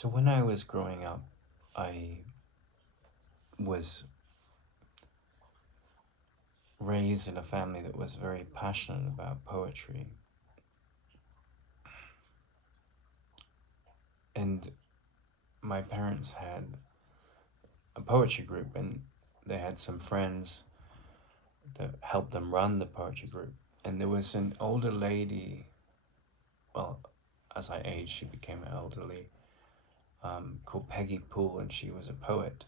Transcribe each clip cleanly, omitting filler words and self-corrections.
So when I was growing up, I was raised in a family that was very passionate about poetry. And my parents had a poetry group, and they had some friends that helped them run the poetry group. And there was an older lady, well, as I aged, she became elderly, called Peggy Poole, and she was a poet.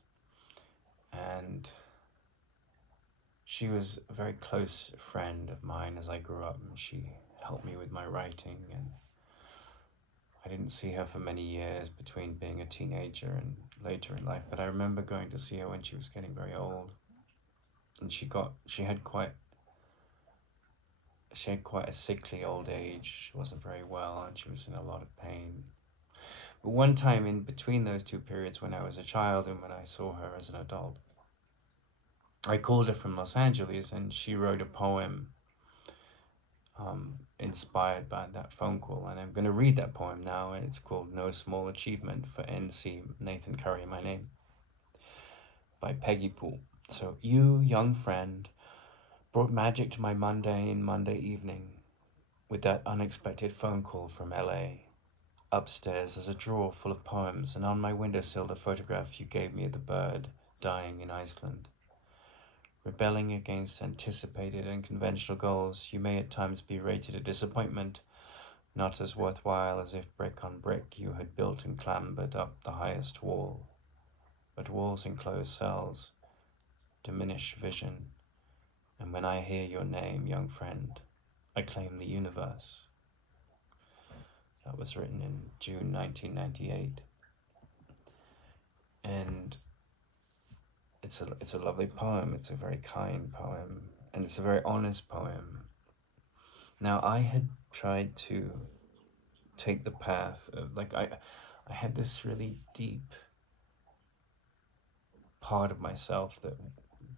And she was a very close friend of mine as I grew up, and she helped me with my writing. And I didn't see her for many years between being a teenager and later in life, but I remember going to see her when she was getting very old. And she had quite a sickly old age. She wasn't very well, and she was in a lot of pain. But one time in between those two periods, when I was a child and when I saw her as an adult, I called her from Los Angeles, and she wrote a poem inspired by that phone call. And I'm going to read that poem now, and it's called No Small Achievement for N.C. Nathan Curry, my name, by Peggy Poole. So, you, young friend, brought magic to my mundane Monday evening with that unexpected phone call from LA. Upstairs there's a drawer full of poems, and on my windowsill the photograph you gave me of the bird dying in Iceland. Rebelling against anticipated and conventional goals, you may at times be rated a disappointment, not as worthwhile as if brick on brick you had built and clambered up the highest wall. But walls enclose cells, diminish vision, and when I hear your name, young friend, I claim the universe. That was written in June 1998. And it's a lovely poem. It's a very kind poem, and it's a very honest poem. Now, I had tried to take the path of, like, I had this really deep part of myself that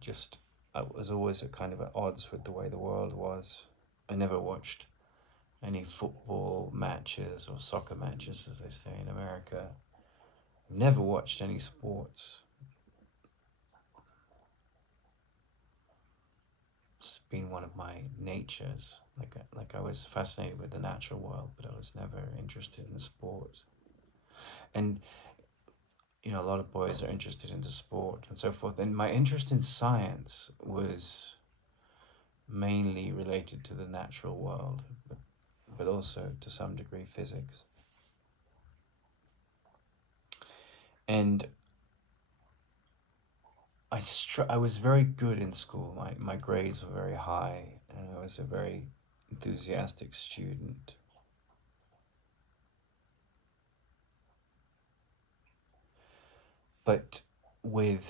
just, I was always at kind of at odds with the way the world was. I never watched any football matches or soccer matches, as they say in America. Never watched any sports. It's been one of my natures. Like I was fascinated with the natural world, but I was never interested in sport. And a lot of boys are interested in the sport and so forth. And my interest in science was mainly related to the natural world, but also to some degree physics. And I was very good in school. My grades were very high, and I was a very enthusiastic student. But with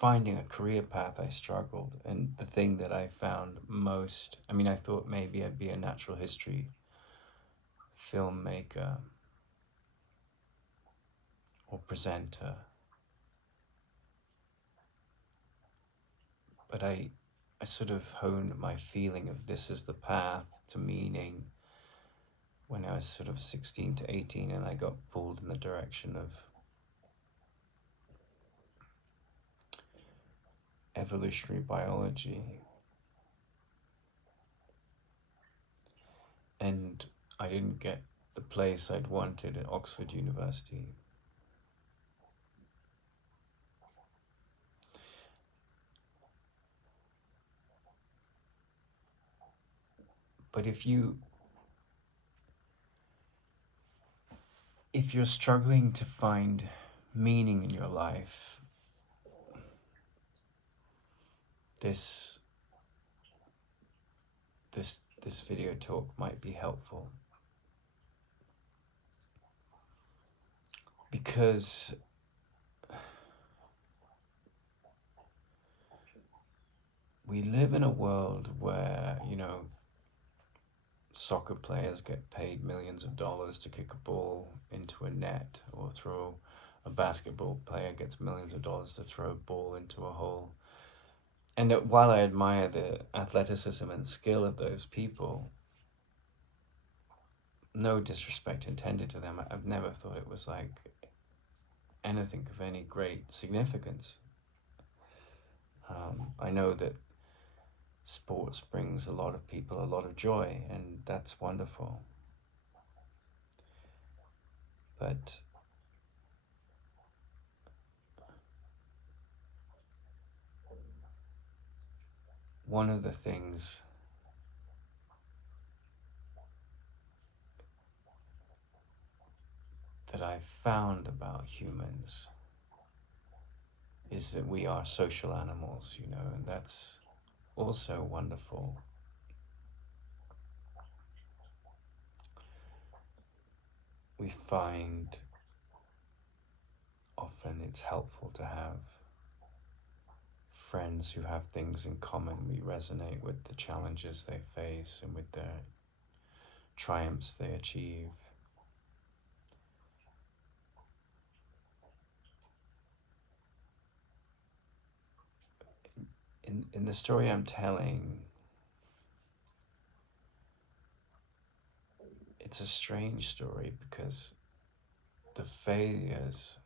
finding a career path, I struggled. And the thing that I found most, I thought maybe I'd be a natural history filmmaker or presenter. But I sort of honed my feeling of this is the path to meaning when I was sort of 16 to 18, and I got pulled in the direction of evolutionary biology. And I didn't get the place I'd wanted at Oxford University. But if you're struggling to find meaning in your life, this video talk might be helpful, because we live in a world where, soccer players get paid millions of dollars to kick a ball into a net, or a basketball player gets millions of dollars to throw a ball into a hole. And while I admire the athleticism and skill of those people, no disrespect intended to them, I've never thought it was like anything of any great significance. I know that sports brings a lot of people a lot of joy, and that's wonderful. But one of the things that I've found about humans is that we are social animals, and that's also wonderful. We find often it's helpful to have friends who have things in common. We resonate with the challenges they face and with the triumphs they achieve. In the story I'm telling, it's a strange story because the failures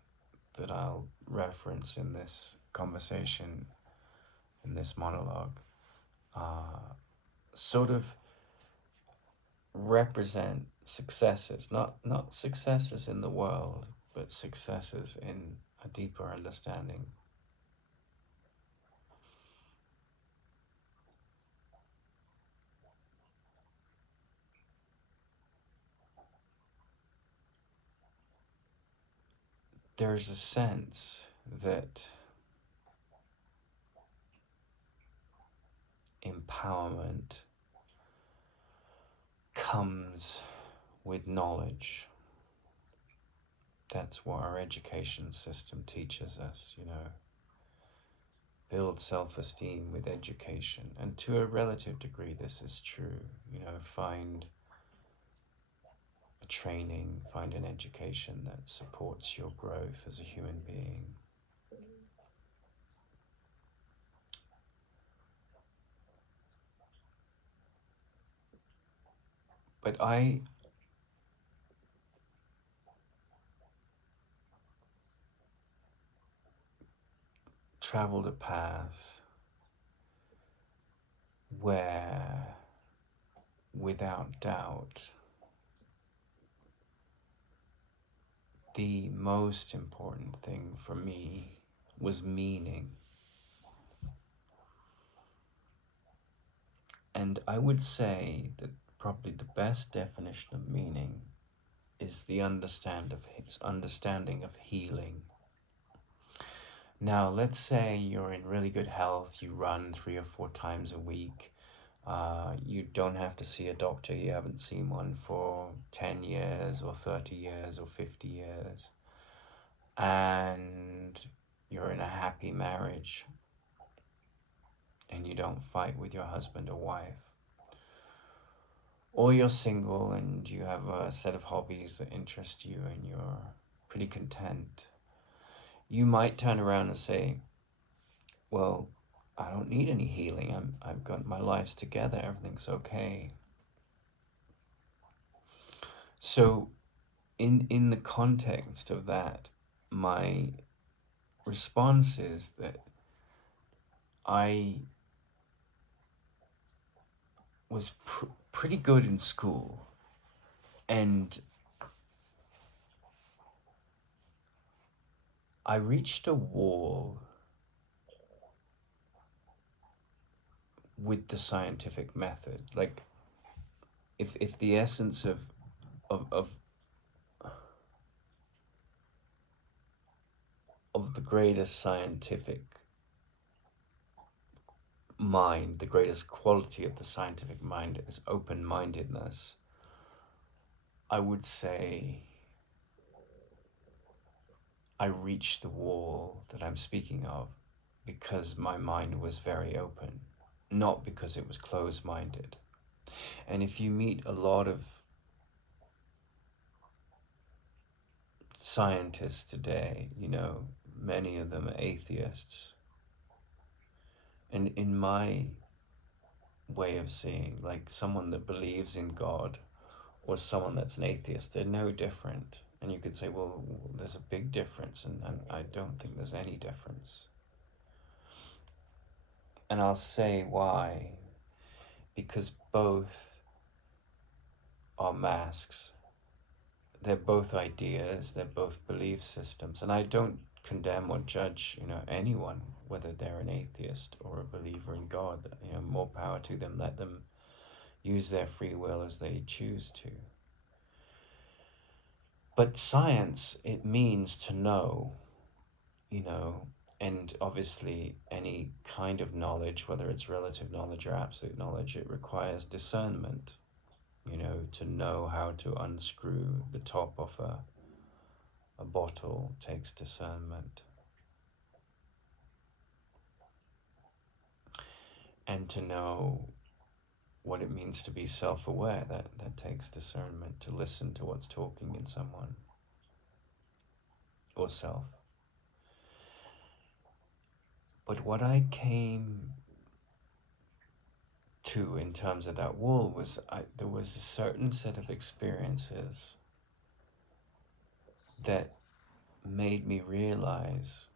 that I'll reference in this conversation, in this monologue, sort of represent successes, not successes in the world, but successes in a deeper understanding. There's a sense that empowerment comes with knowledge. That's what our education system teaches us, build self-esteem with education. And to a relative degree, this is true. Find a training, find an education that supports your growth as a human being. But I traveled a path where, without doubt, the most important thing for me was meaning. And I would say that probably the best definition of meaning is the understanding of healing. Now, let's say you're in really good health, you run 3 or 4 times a week, you don't have to see a doctor, you haven't seen one for 10 years or 30 years or 50 years, and you're in a happy marriage, and you don't fight with your husband or wife. Or you're single and you have a set of hobbies that interest you and you're pretty content. You might turn around and say, well, I don't need any healing. I've got my life's together. Everything's okay. So in the context of that, my response is that I was pretty good in school, and I reached a wall with the scientific method. Like, if the essence of the greatest scientific mind, the greatest quality of the scientific mind is open-mindedness, I would say I reached the wall that I'm speaking of because my mind was very open, not because it was closed-minded. And if you meet a lot of scientists today, many of them are atheists. And in my way of seeing, like someone that believes in God or someone that's an atheist, they're no different. And you could say, well, there's a big difference, and I don't think there's any difference. And I'll say why. Because both are masks. They're both ideas, they're both belief systems. And I don't condemn or judge, anyone, whether they're an atheist or a believer in God. More power to them. Let them use their free will as they choose to. But science, it means to know, and obviously any kind of knowledge, whether it's relative knowledge or absolute knowledge, it requires discernment, to know how to unscrew the top of a bottle takes discernment. And to know what it means to be self-aware, that takes discernment, to listen to what's talking in someone or self. But what I came to in terms of that wall was there was a certain set of experiences that made me realize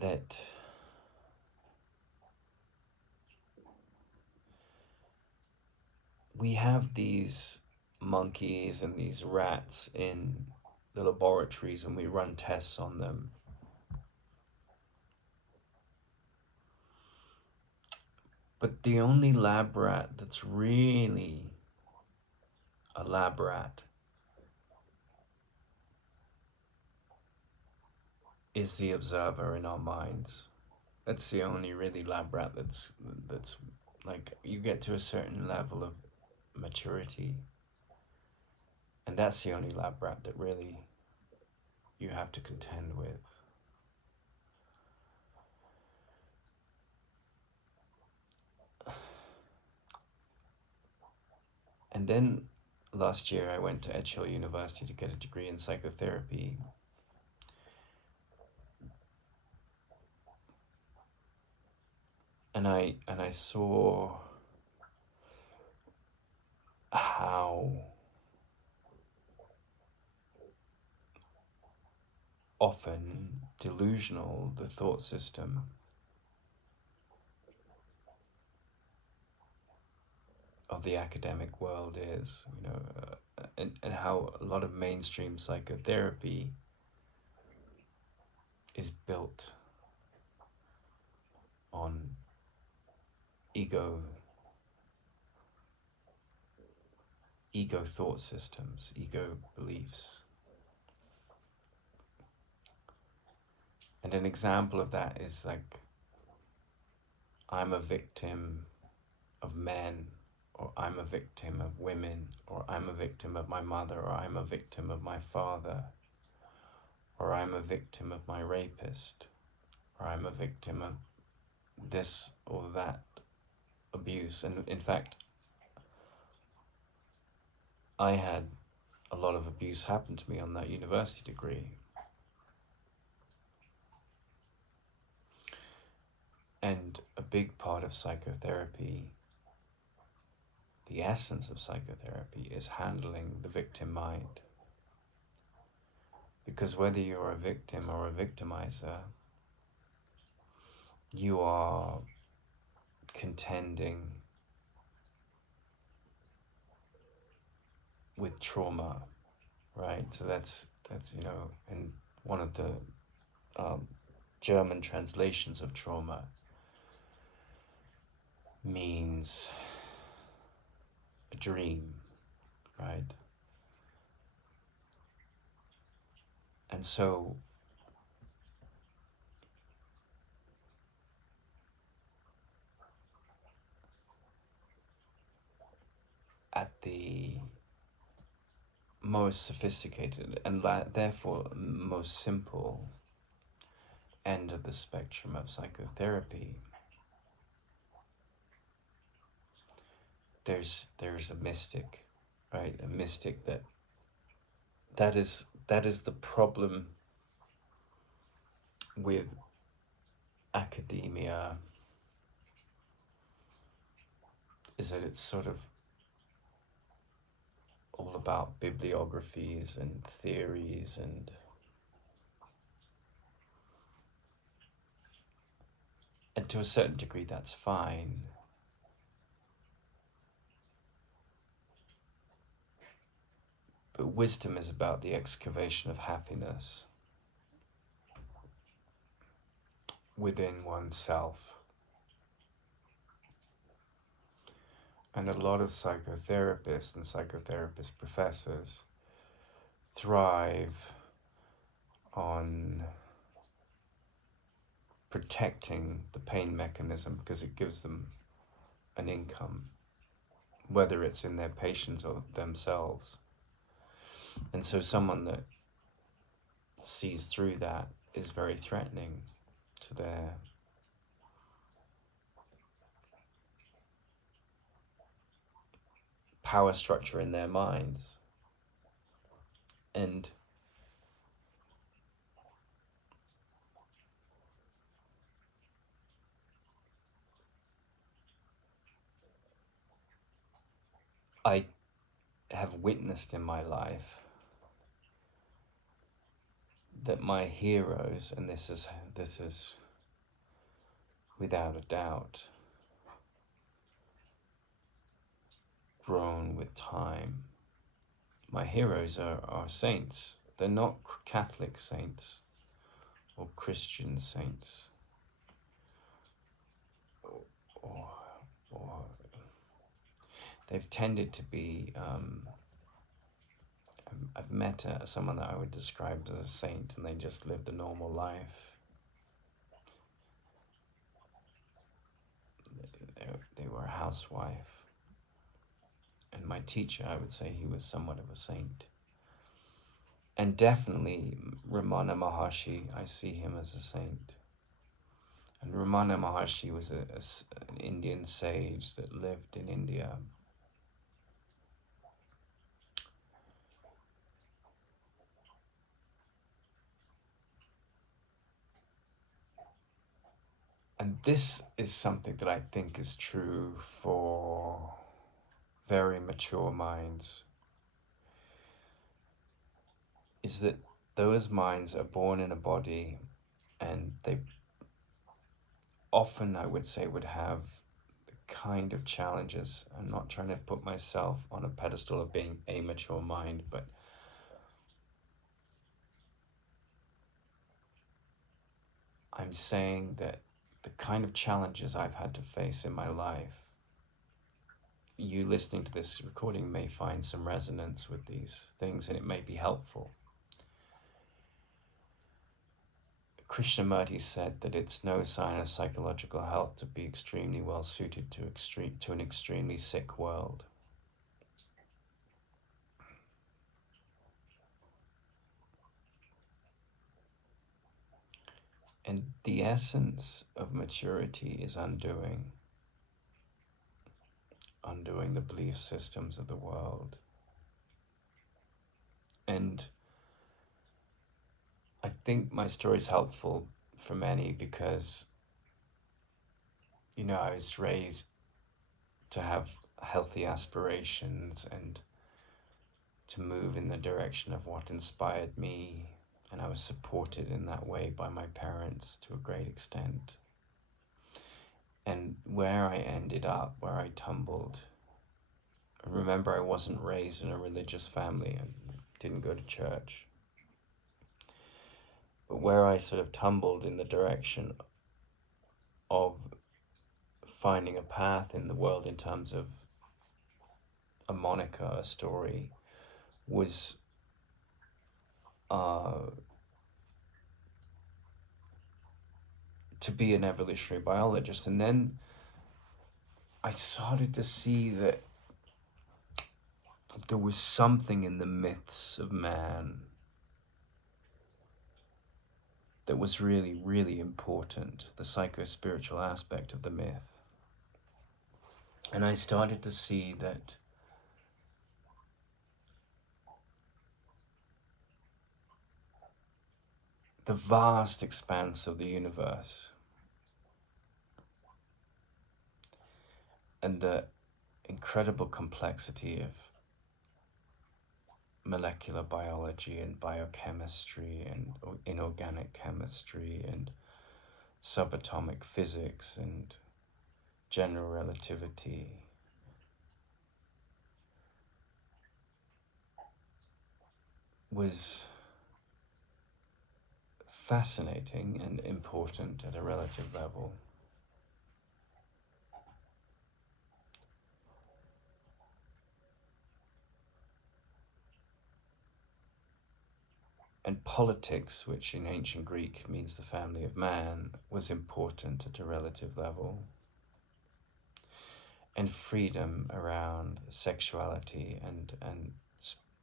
that we have these monkeys and these rats in the laboratories and we run tests on them. But the only lab rat that's really a lab rat is the observer in our minds. That's the only really lab rat that's like, you get to a certain level of maturity, and that's the only lab rat that really you have to contend with. And then last year I went to Edgehill University to get a degree in psychotherapy. And I saw how often delusional the thought system of the academic world is, and how a lot of mainstream psychotherapy is built on ego thought systems, ego beliefs. And an example of that is like, I'm a victim of men, or I'm a victim of women, or I'm a victim of my mother, or I'm a victim of my father, or I'm a victim of my rapist, or I'm a victim of this or that abuse. And in fact, I had a lot of abuse happen to me on that university degree. And a big part of psychotherapy, the essence of psychotherapy, is handling the victim mind. Because whether you're a victim or a victimizer, you are contending with trauma, right? So that's in one of the German translations of trauma means a dream, right? And so at the most sophisticated and therefore most simple end of the spectrum of psychotherapy, there's a mystic, right? A mystic that is the problem with academia is that it's sort of all about bibliographies and theories, and to a certain degree that's fine. But wisdom is about the excavation of happiness within oneself. And a lot of psychotherapists and psychotherapist professors thrive on protecting the pain mechanism because it gives them an income, whether it's in their patients or themselves. And so someone that sees through that is very threatening to their power structure in their minds. And I have witnessed in my life that my heroes, and this is without a doubt grown with time. My heroes are saints. They're not Catholic saints or Christian saints or, or they've tended to be I've met someone that I would describe as a saint, and they just lived a normal life. They were a housewife. And my teacher, I would say he was somewhat of a saint. And definitely Ramana Maharshi, I see him as a saint. And Ramana Maharshi was an Indian sage that lived in India. And this is something that I think is true for very mature minds, is that those minds are born in a body, and they often, I would say, would have the kind of challenges. I'm not trying to put myself on a pedestal of being a mature mind, but I'm saying that the kind of challenges I've had to face in my life, you listening to this recording may find some resonance with these things, and it may be helpful. Krishnamurti said that it's no sign of psychological health to be extremely well suited to an extremely sick world. And the essence of maturity is undoing the belief systems of the world. And I think my story is helpful for many because, I was raised to have healthy aspirations and to move in the direction of what inspired me, and I was supported in that way by my parents to a great extent. And where I ended up, where I tumbled, remember, I wasn't raised in a religious family and didn't go to church. But where I sort of tumbled in the direction of finding a path in the world in terms of a moniker, a story, was to be an evolutionary biologist. And then I started to see that there was something in the myths of man that was really, really important, the psycho-spiritual aspect of the myth. And I started to see that the vast expanse of the universe, and that incredible complexity of molecular biology and biochemistry and inorganic chemistry and subatomic physics and general relativity was fascinating and important at a relative level. And politics, which in ancient Greek means the family of man, was important at a relative level. And freedom around sexuality and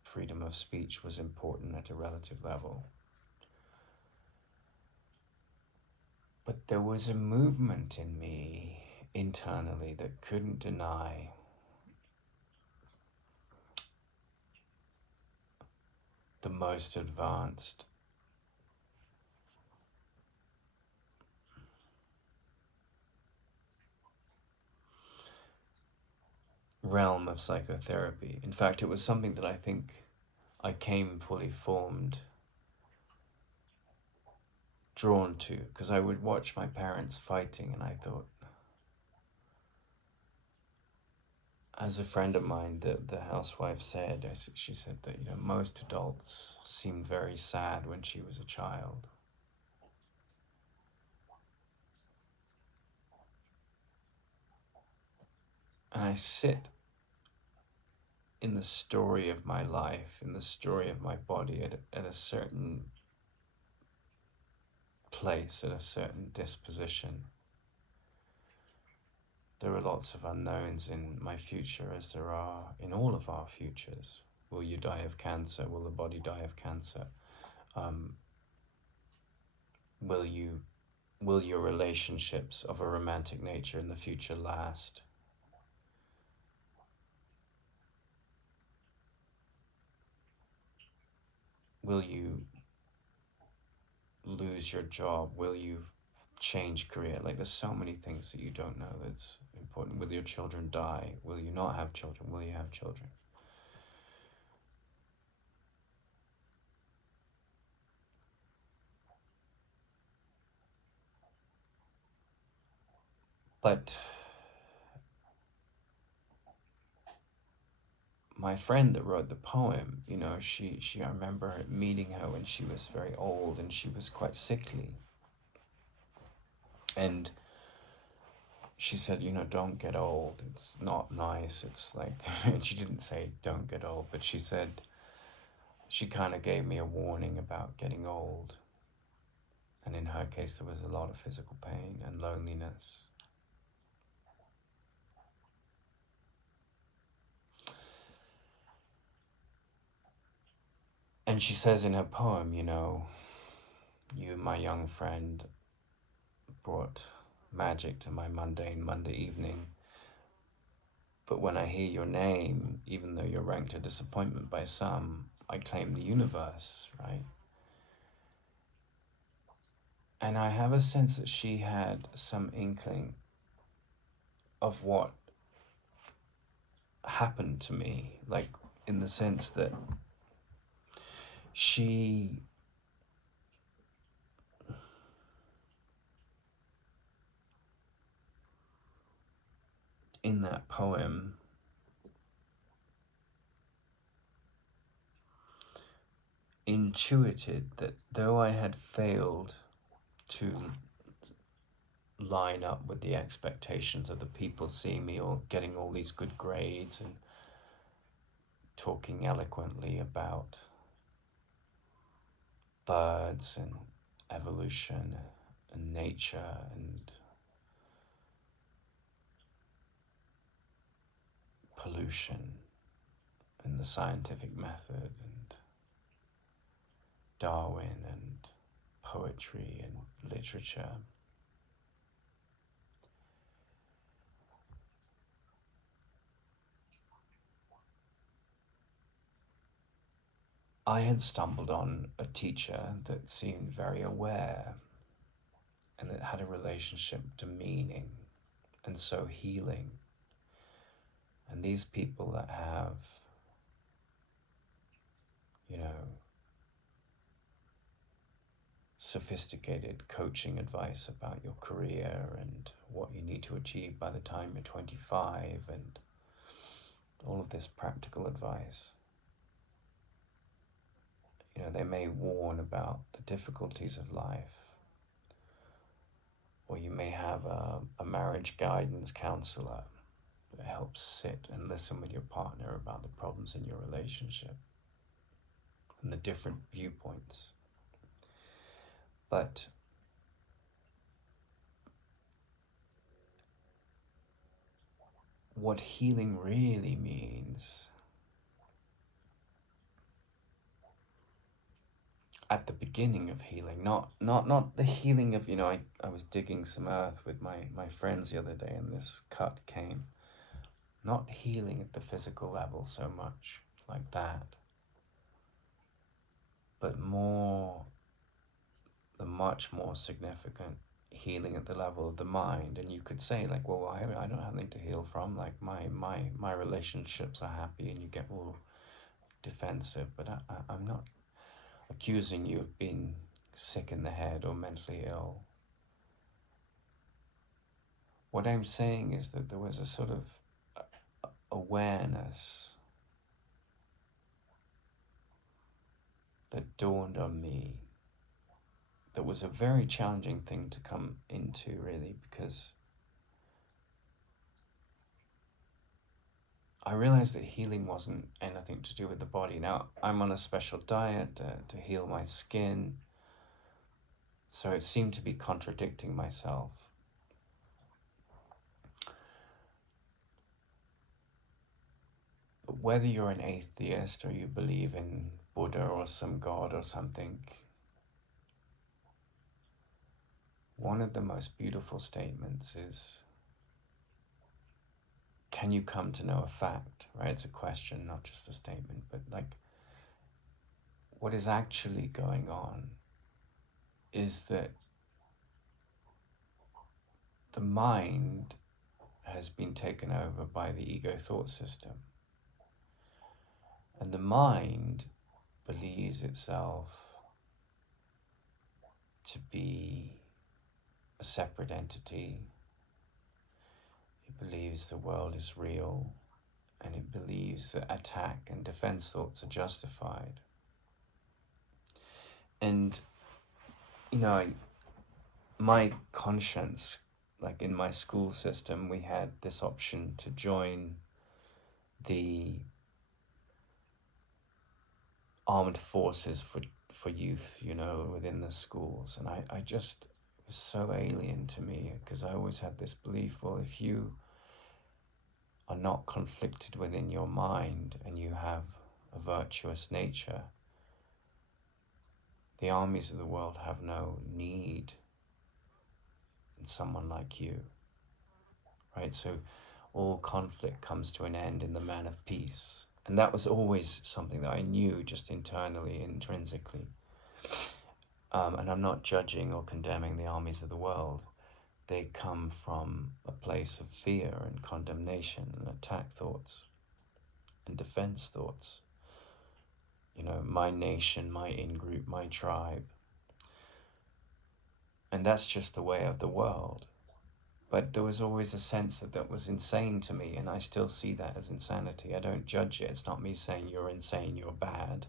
freedom of speech was important at a relative level. But there was a movement in me internally that couldn't deny the most advanced realm of psychotherapy. In fact, it was something that I think I came fully formed, drawn to, because I would watch my parents fighting and I thought, as a friend of mine, the housewife said, she said that, you know, most adults seemed very sad when she was a child. And I sit in the story of my life, in the story of my body at a certain place, at a certain disposition. There are lots of unknowns in my future, as there are in all of our futures. Will you die of cancer? Will the body die of cancer? Um, will your relationships of a romantic nature in the future last? Will you lose your job? Will you change career? Like, there's so many things that you don't know that's important. Will your children die? Will you not have children? Will you have children? But my friend that wrote the poem, you know, I remember meeting her when she was very old and she was quite sickly. And she said, you know, don't get old. It's not nice. It's like, and she didn't say don't get old, but she said, she kind of gave me a warning about getting old. And in her case, there was a lot of physical pain and loneliness. And she says in her poem, you know, you, my young friend, brought magic to my mundane Monday evening. But when I hear your name, even though you're ranked a disappointment by some, I claim the universe, right? And I have a sense that she had some inkling of what happened to me, like in the sense that she in that poem intuited that though I had failed to line up with the expectations of the people seeing me or getting all these good grades and talking eloquently about birds and evolution and nature and pollution and the scientific method and Darwin and poetry and literature. I had stumbled on a teacher that seemed very aware and that had a relationship to meaning and so healing. And these people that have, you know, sophisticated coaching advice about your career and what you need to achieve by the time you're 25 and all of this practical advice. You know, they may warn about the difficulties of life, or you may have a marriage guidance counselor that helps sit and listen with your partner about the problems in your relationship and the different viewpoints. But what healing really means at the beginning of healing, not the healing of, I was digging some earth with my friends the other day and this cut came. Not healing at the physical level so much like that, but more, the much more significant healing at the level of the mind. And you could say like, well, I don't have anything to heal from, like my relationships are happy, and you get all defensive. But I'm not accusing you of being sick in the head or mentally ill. What I'm saying is that there was a sort of awareness that dawned on me that was a very challenging thing to come into, really, because I realized that healing wasn't anything to do with the body. Now, I'm on a special diet to heal my skin, so it seemed to be contradicting myself. But whether you're an atheist or you believe in Buddha or some god or something, one of the most beautiful statements is, can you come to know a fact, right? It's a question, not just a statement, but like, what is actually going on is that the mind has been taken over by the ego thought system. And the mind believes itself to be a separate entity. It believes the world is real, and it believes that attack and defense thoughts are justified. And, my conscience, like in my school system, we had this option to join the armed forces for youth, within the schools. And I just, it was so alien to me, because I always had this belief, well, if you are not conflicted within your mind and you have a virtuous nature, the armies of the world have no need in someone like you, right? So all conflict comes to an end in the man of peace. And that was always something that I knew just internally, intrinsically. And I'm not judging or condemning the armies of the world. They come from a place of fear and condemnation and attack thoughts and defense thoughts. My nation, my in-group, my tribe. And that's just the way of the world. But there was always a sense that was insane to me, and I still see that as insanity. I don't judge it. It's not me saying you're insane, you're bad,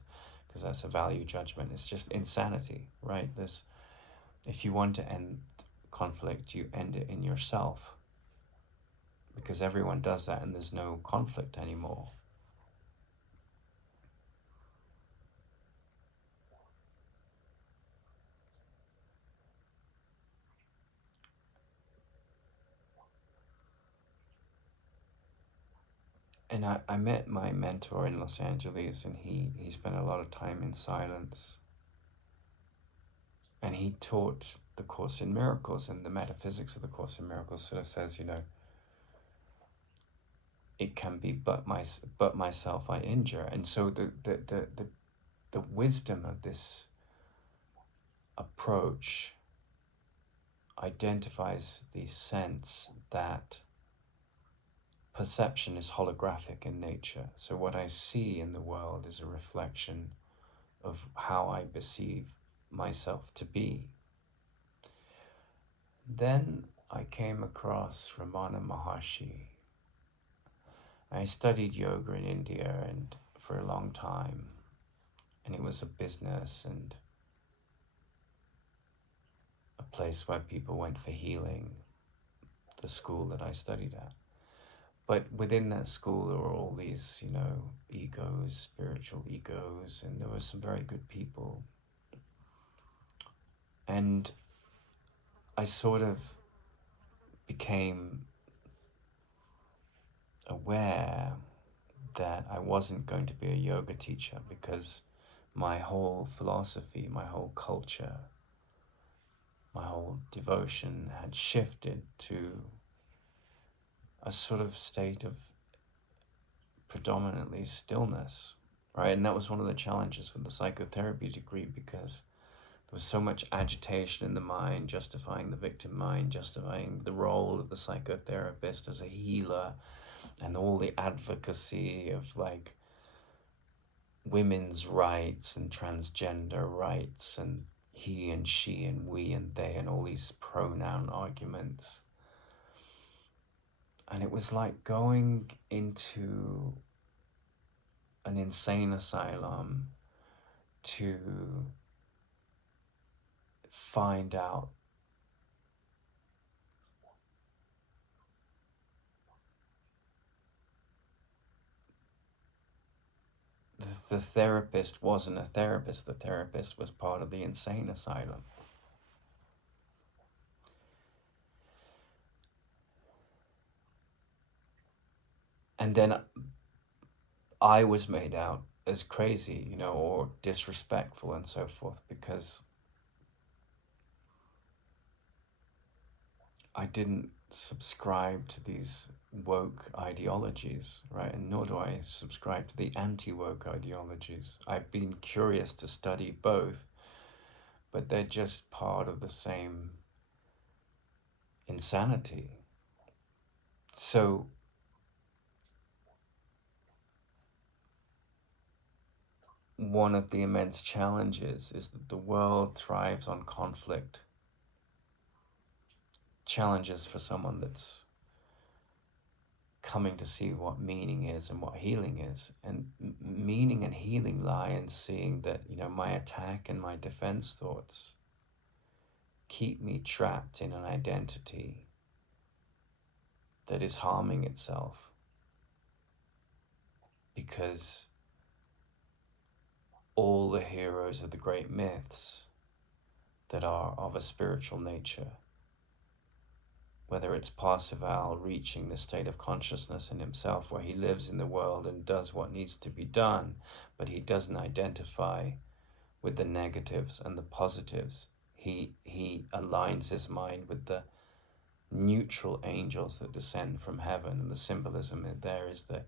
because that's a value judgment. It's just insanity, right? If you want to end conflict, you end it in yourself, because everyone does that and there's no conflict anymore. And I met my mentor in Los Angeles, and he spent a lot of time in silence. And he taught the Course in Miracles, and the metaphysics of the Course in Miracles sort of says, it can be but myself I injure. And so the wisdom of this approach identifies the sense that perception is holographic in nature. So what I see in the world is a reflection of how I perceive myself to be. Then I came across Ramana Maharshi. I studied yoga in India and for a long time, and it was a business and a place where people went for healing, the school that I studied at. But within that school, there were all these, egos, spiritual egos, and there were some very good people. And I sort of became aware that I wasn't going to be a yoga teacher because my whole philosophy, my whole culture, my whole devotion had shifted to a sort of state of predominantly stillness, right? And that was one of the challenges with the psychotherapy degree, because there was so much agitation in the mind, justifying the victim mind, justifying the role of the psychotherapist as a healer, and all the advocacy of like women's rights and transgender rights and he and she and we and they and all these pronoun arguments. And it was like going into an insane asylum to find out the therapist wasn't a therapist. The therapist was part of the insane asylum. And then I was made out as crazy, or disrespectful and so forth, because I didn't subscribe to these woke ideologies, right? And nor do I subscribe to the anti-woke ideologies. I've been curious to study both, but they're just part of the same insanity. So one of the immense challenges is that the world thrives on conflict. Challenges for someone that's coming to see what meaning is and what healing is. And meaning and healing lie in seeing that, my attack and my defense thoughts keep me trapped in an identity that is harming itself, because all the heroes of the great myths that are of a spiritual nature, whether it's Parsival reaching the state of consciousness in himself where he lives in the world and does what needs to be done, but he doesn't identify with the negatives and the positives. He aligns his mind with the neutral angels that descend from heaven, and the symbolism there is that,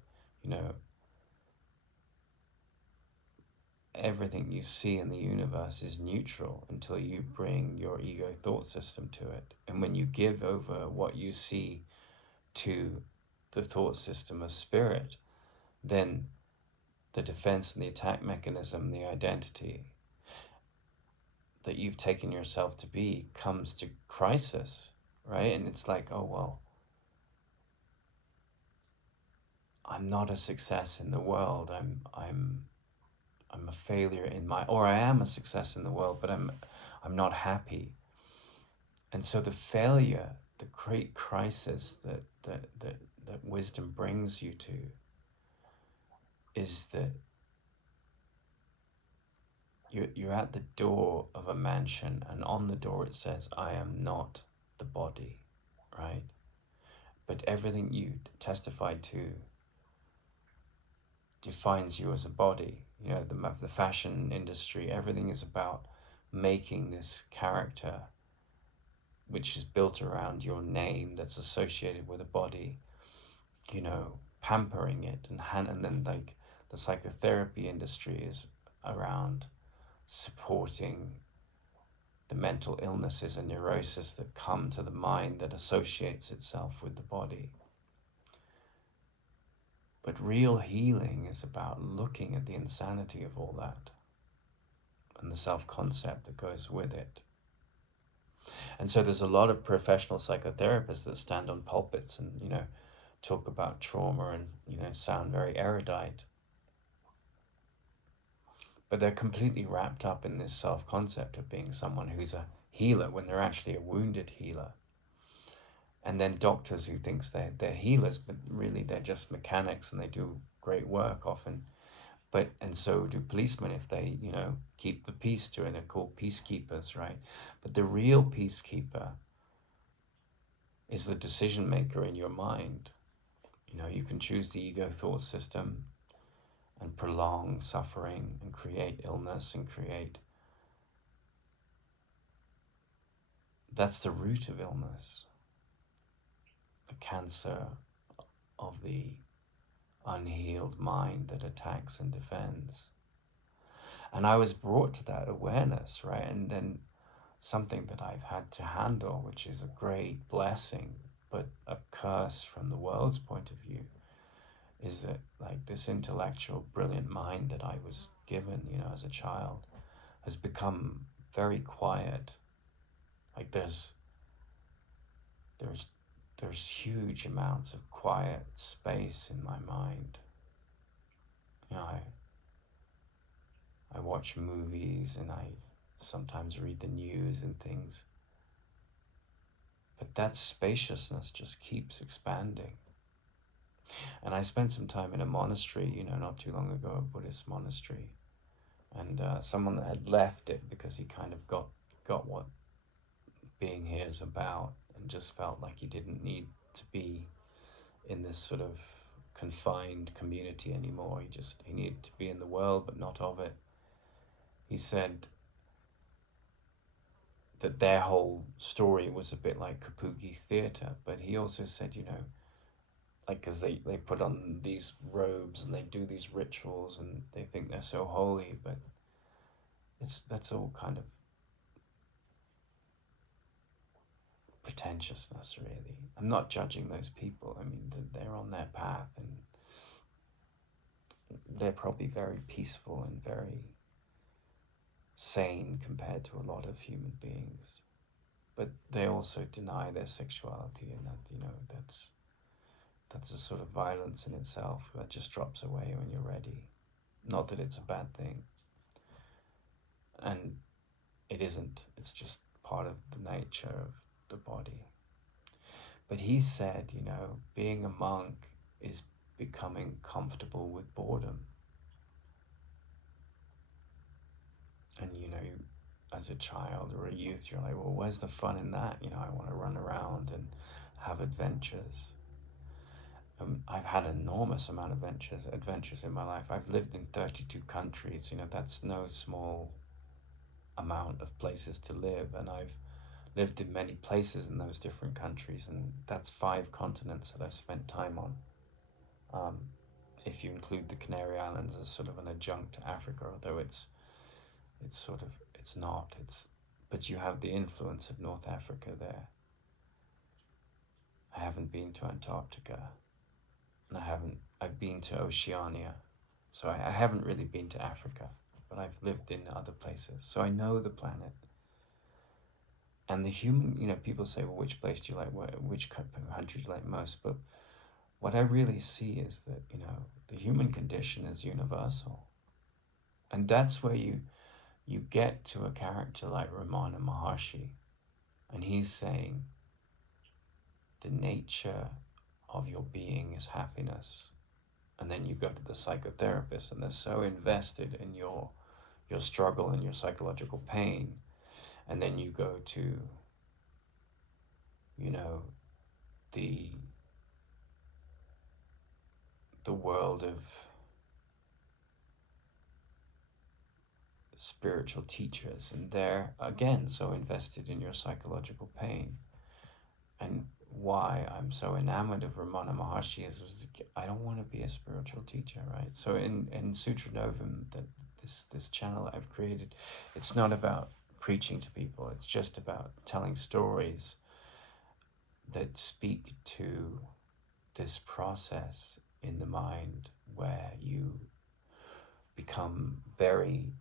everything you see in the universe is neutral until you bring your ego thought system to it. And when you give over what you see to the thought system of spirit, then the defense and the attack mechanism, the identity that you've taken yourself to be, comes to crisis, right? And it's like, oh, well, I'm not a success in the world. I'm a failure in my, or I am a success in the world, but I'm not happy. And so the failure, the great crisis that wisdom brings you to, is that you're at the door of a mansion, and on the door it says, I am not the body, right? But everything you testify to defines you as a body. The fashion industry, everything is about making this character which is built around your name that's associated with a body, pampering it, and then like the psychotherapy industry is around supporting the mental illnesses and neurosis that come to the mind that associates itself with the body. But real healing is about looking at the insanity of all that and the self-concept that goes with it. And so there's a lot of professional psychotherapists that stand on pulpits and, talk about trauma and, sound very erudite. But they're completely wrapped up in this self-concept of being someone who's a healer when they're actually a wounded healer. And then doctors who thinks they're healers, but really they're just mechanics and they do great work often. And so do policemen if they, keep the peace to it. They're called peacekeepers, right? But the real peacekeeper is the decision maker in your mind. You can choose the ego thought system and prolong suffering and create illness and create. That's the root of illness. The cancer of the unhealed mind that attacks and defends. And I was brought to that awareness, right? And then something that I've had to handle, which is a great blessing, but a curse from the world's point of view, is that like this intellectual, brilliant mind that I was given, as a child, has become very quiet. Like there's huge amounts of quiet space in my mind. I watch movies and I sometimes read the news and things. But that spaciousness just keeps expanding. And I spent some time in a monastery, not too long ago, a Buddhist monastery. And someone that had left it because he kind of got what being here is about and just felt like he didn't need to be in this sort of confined community anymore. He needed to be in the world but not of it. He said that their whole story was a bit like kabuki theater, but he also said, like, because they put on these robes and they do these rituals and they think they're so holy, but that's all kind of pretentiousness, really. I'm not judging those people. I mean, they're on their path and they're probably very peaceful and very sane compared to a lot of human beings. But they also deny their sexuality, and that's a sort of violence in itself that just drops away when you're ready. Not that it's a bad thing. And it isn't. It's just part of the nature of the body. But he said, being a monk is becoming comfortable with boredom. And, as a child or a youth, you're like, well, where's the fun in that? I want to run around and have adventures. I've had an enormous amount of adventures in my life. I've lived in 32 countries. That's no small amount of places to live. And I've lived in many places in those different countries. And that's 5 continents that I've spent time on. If you include the Canary Islands as sort of an adjunct to Africa, although it's not. But you have the influence of North Africa there. I haven't been to Antarctica. And I've been to Oceania. So I haven't really been to Africa, but I've lived in other places. So I know the planet. And the human, people say, well, which place do you like? Which country do you like most? But what I really see is that, the human condition is universal. And that's where you get to a character like Ramana Maharshi, and he's saying the nature of your being is happiness. And then you go to the psychotherapist and they're so invested in your struggle and your psychological pain. And then you go to, the world of spiritual teachers, and they're again so invested in your psychological pain. And why I'm so enamored of Ramana Maharshi is I don't want to be a spiritual teacher, right? So in Sutra Novum, that this channel that I've created, it's not about preaching to people. It's just about telling stories that speak to this process in the mind where you become very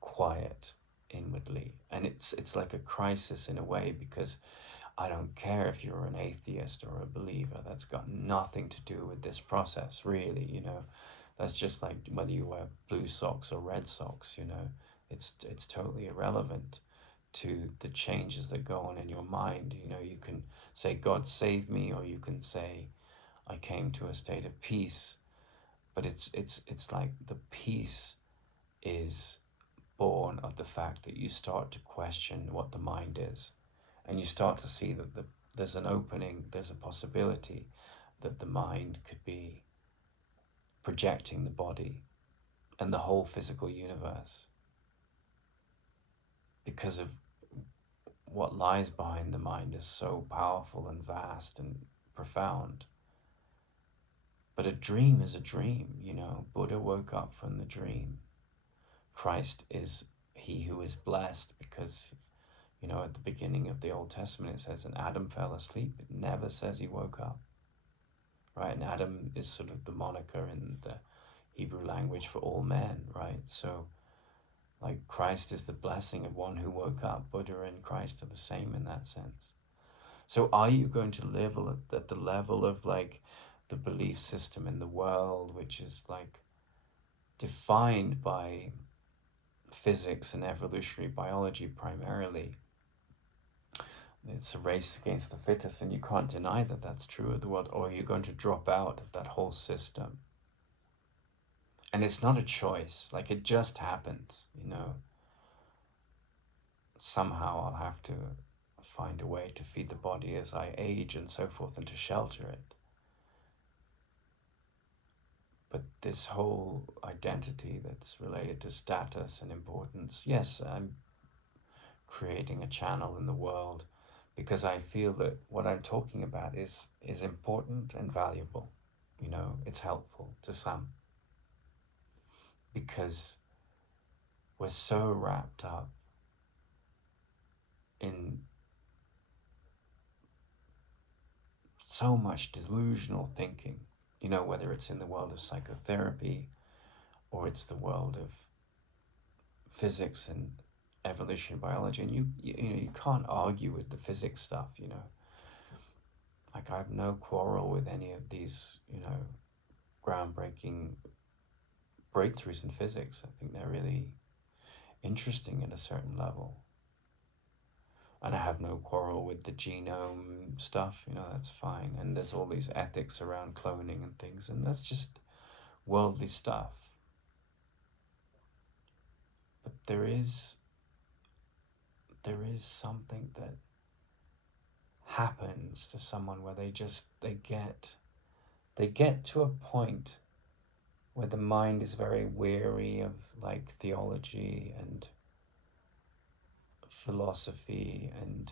quiet inwardly. And it's like a crisis in a way, because I don't care if you're an atheist or a believer. That's got nothing to do with this process, really, you know. That's just like whether you wear blue socks or red socks, you know. It's totally irrelevant to the changes that go on in your mind. You know, you can say God save me, or you can say I came to a state of peace. But it's like the peace is born of the fact that you start to question what the mind is, and you start to see that there's an opening, there's a possibility that the mind could be projecting the body and the whole physical universe, because of what lies behind the mind is so powerful and vast and profound. But a dream is a dream, you know. Buddha woke up from the dream. Christ is he who is blessed, because, you know, at the beginning of the Old Testament it says, and Adam fell asleep. It never says he woke up, right? And Adam is sort of the moniker in the Hebrew language for all men, right? So, like, Christ is the blessing of one who woke up. Buddha and Christ are the same in that sense. So are you going to live at the level of, like, the belief system in the world, which is, like, defined by physics and evolutionary biology primarily? It's a race against the fittest, and you can't deny that that's true of the world. Or you're going to drop out of that whole system. And it's not a choice, like, it just happens, you know. Somehow I'll have to find a way to feed the body as I age and so forth, and to shelter it. But this whole identity that's related to status and importance, yes, I'm creating a channel in the world because I feel that what I'm talking about is important and valuable. You know, it's helpful to some, because we're so wrapped up in so much delusional thinking, you know, whether it's in the world of psychotherapy or it's the world of physics and evolutionary biology. And you know, you can't argue with the physics stuff, you know. Like, I have no quarrel with any of these, you know, groundbreaking breakthroughs in physics. I think they're really interesting at a certain level. And I have no quarrel with the genome stuff, you know, that's fine. And there's all these ethics around cloning and things, and that's just worldly stuff. But there is something that happens to someone where they get to a point where the mind is very weary of, like, theology and philosophy and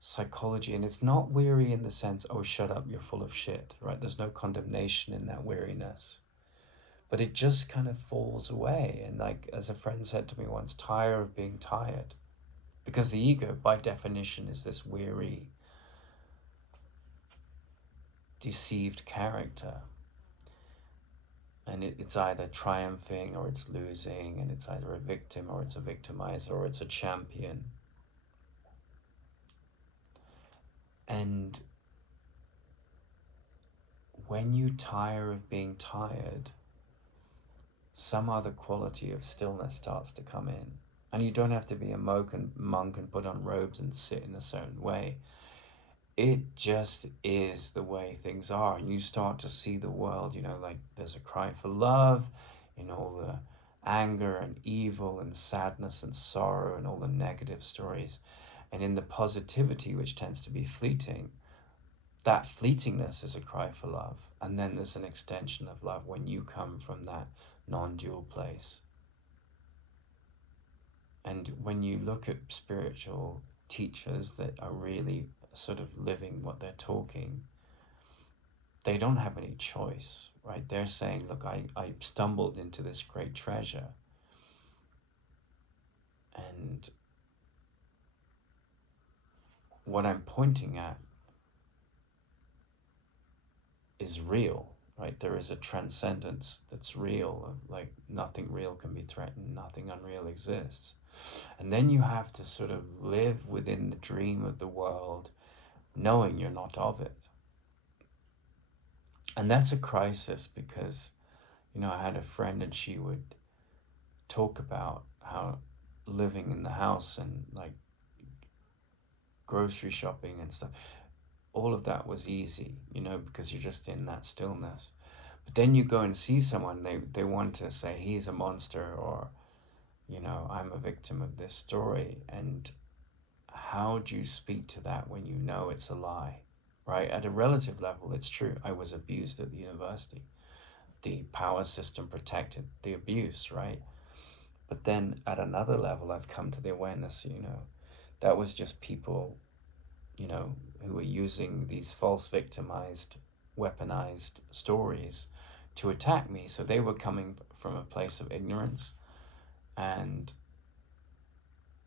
psychology. And it's not weary in the sense, oh, shut up, you're full of shit, right? There's no condemnation in that weariness, but it just kind of falls away. And, like, as a friend said to me once, tire of being tired, because the ego by definition is this weary, deceived character, and it's either triumphing or it's losing, and it's either a victim or it's a victimizer or it's a champion. And when you tire of being tired, some other quality of stillness starts to come in. And you don't have to be a monk and put on robes and sit in a certain way. It just is the way things are. And you start to see the world, you know, like, there's a cry for love in all the anger and evil and sadness and sorrow and all the negative stories. And in the positivity, which tends to be fleeting, that fleetingness is a cry for love. And then there's an extension of love when you come from that non-dual place. And when you look at spiritual teachers that are really sort of living what they're talking, they don't have any choice, right? They're saying, look, I stumbled into this great treasure, and what I'm pointing at is real. right? There is a transcendence that's real, like nothing real can be threatened, nothing unreal exists. And then you have to sort of live within the dream of the world, knowing you're not of it. And that's a crisis because, I had a friend and she would talk about how living in the house and like grocery shopping and stuff, all of that was easy, because you're just in that stillness. But then you go and see someone, they want to say he's a monster, or, I'm a victim of this story. And how do you speak to that when you know it's a lie, right? At a relative level, it's true. I was abused at the university. The power system protected the abuse, right? But then at another level, I've come to the awareness, that was just people, who were using these false victimized, weaponized stories to attack me. So they were coming from a place of ignorance, and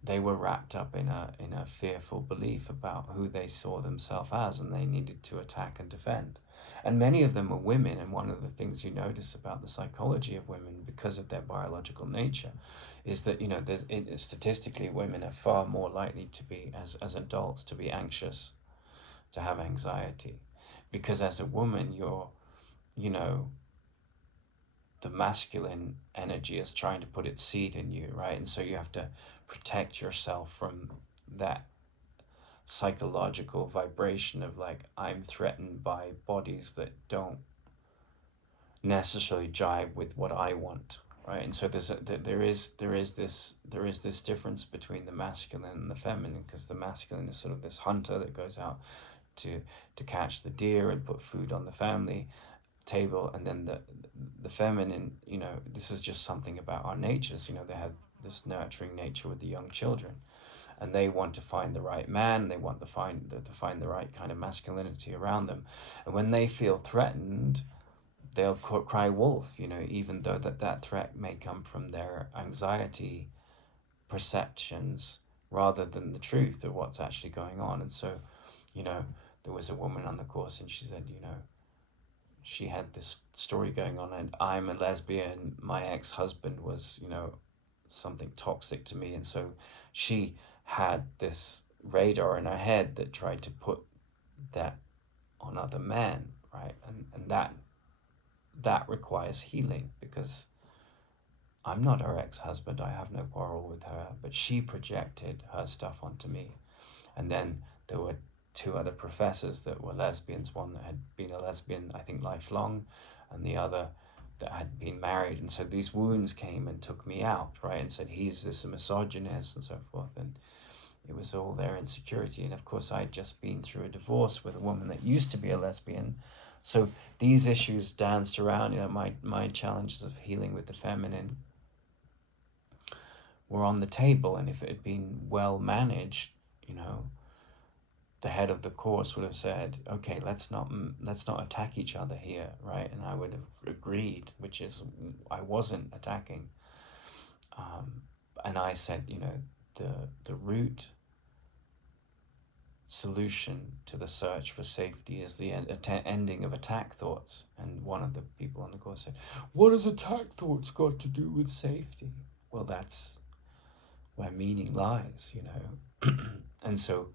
they were wrapped up in a fearful belief about who they saw themselves as, and they needed to attack and defend. And many of them were women, and one of the things you notice about the psychology of women, because of their biological nature, is that statistically women are far more likely to be, as adults, to be anxious, to have anxiety, because as a woman you know the masculine energy is trying to put its seed in you, right? And so you have to protect yourself from that psychological vibration of like, I'm threatened by bodies that don't necessarily jive with what I want, right? And so there is this difference between the masculine and the feminine, because the masculine is sort of this hunter that goes out to catch the deer and put food on the family table, and then the feminine, this is just something about our natures. They have this nurturing nature with the young children, and they want to find the right man, they want to find the right kind of masculinity around them. And when they feel threatened, they'll cry wolf, even though that threat may come from their anxiety perceptions rather than the truth of what's actually going on. And so, there was a woman on the course, and she said, she had this story going on, and I'm a lesbian, my ex-husband was, something toxic to me. And so she had this radar in her head that tried to put that on other men, right? And that requires healing, because I'm not her ex-husband, I have no quarrel with her, but she projected her stuff onto me. And then there were two other professors that were lesbians, one that had been a lesbian, I think, lifelong, and the other that had been married. And so these wounds came and took me out, right? And said, he's this misogynist and so forth. And it was all their insecurity. And of course, I'd just been through a divorce with a woman that used to be a lesbian. So these issues danced around, my challenges of healing with the feminine were on the table. And if it had been well managed, the head of the course would have said, okay, let's not attack each other here, right? And I would have agreed, which is, I wasn't attacking. And I said, the root solution to the search for safety is the ending of attack thoughts. And one of the people on the course said, what has attack thoughts got to do with safety? Well, that's where meaning lies, And so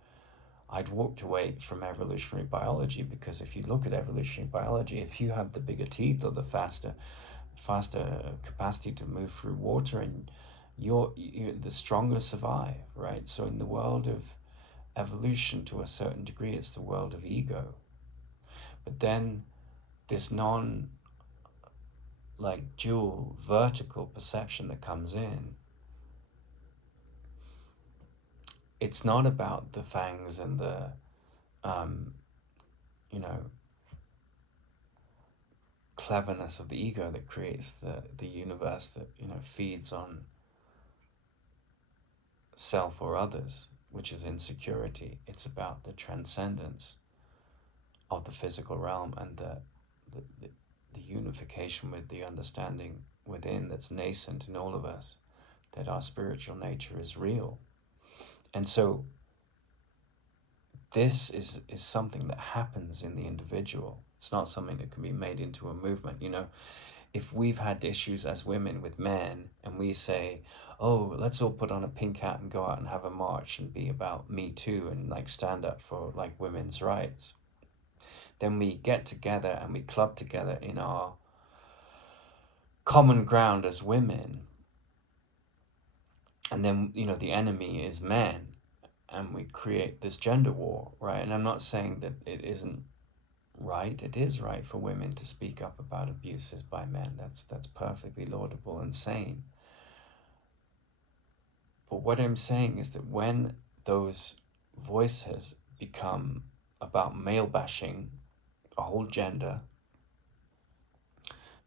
I'd walked away from evolutionary biology, because if you look at evolutionary biology, if you have the bigger teeth or the faster capacity to move through water, and you're the stronger survive, right? So in the world of evolution, to a certain degree, it's the world of ego. But then this dual vertical perception that comes in, it's not about the fangs and the cleverness of the ego that creates the universe that feeds on self or others, which is insecurity. It's about the transcendence of the physical realm, and the unification with the understanding within that's nascent in all of us, that our spiritual nature is real. And so this is something that happens in the individual. It's not something that can be made into a movement. If we've had issues as women with men and we say, oh, let's all put on a pink hat and go out and have a march and be about Me Too and like stand up for like women's rights, then we get together and we club together in our common ground as women, and then the enemy is men, and we create this gender war, right? And I'm not saying that it isn't right. It is right for women to speak up about abuses by men. That's perfectly laudable and sane. But what I'm saying is that when those voices become about male bashing a whole gender,